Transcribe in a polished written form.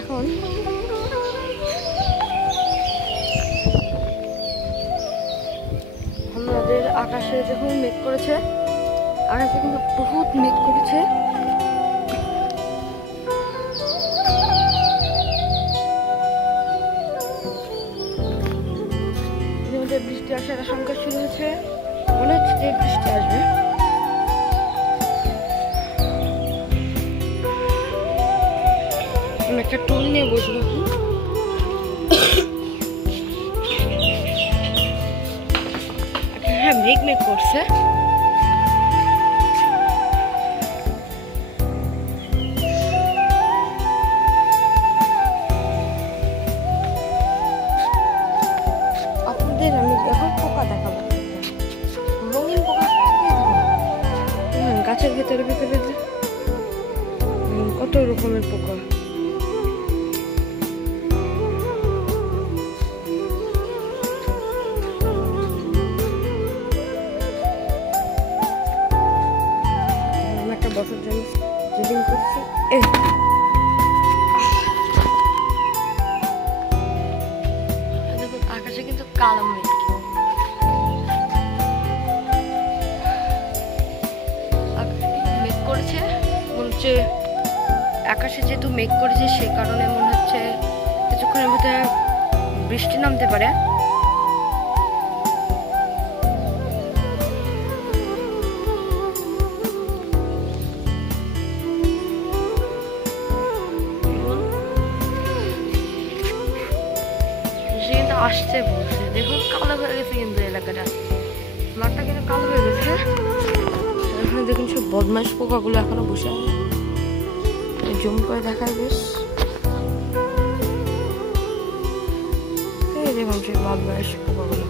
এখন আমাদের আকাশে যখন মেঘ করেছে, আকাশে কিন্তু বহুত মেঘ করেছে। বৃষ্টি আসার আশঙ্কা শুরু হয়েছে, মনে হচ্ছে যে বৃষ্টি আসবে। আমি একটা টুল নিয়ে বসবো। হ্যাঁ, মেঘ মেঘ করছে। আপনাদের আমি এখন পোকা দেখাবো, রঙিন পোকা। গাছের ভেতরে ভেতরে কত রকমের পোকা। একটা বছর জন্য যেদিন করছি দেখুন, আকাশে কিন্তু কালো মেঘ। মেঘ করেছে, বলছে আকাশে যেহেতু মেঘ করেছে সে কারণে মনে হচ্ছে কিছুক্ষণের মধ্যে বৃষ্টি নামতে পারে। আসছে বলছে, দেখুন কালো হয়ে গেছে কিন্তু এলাকাটা, মাঠটা কিন্তু কালো হয়ে গেছে। এখানে দেখুন সব বদমাইশ পোকাগুলো এখনো বসে আছে, জুম করে দেখায় বেশ। এই দেখুন সেই বদমাইশ পোকাগুলো।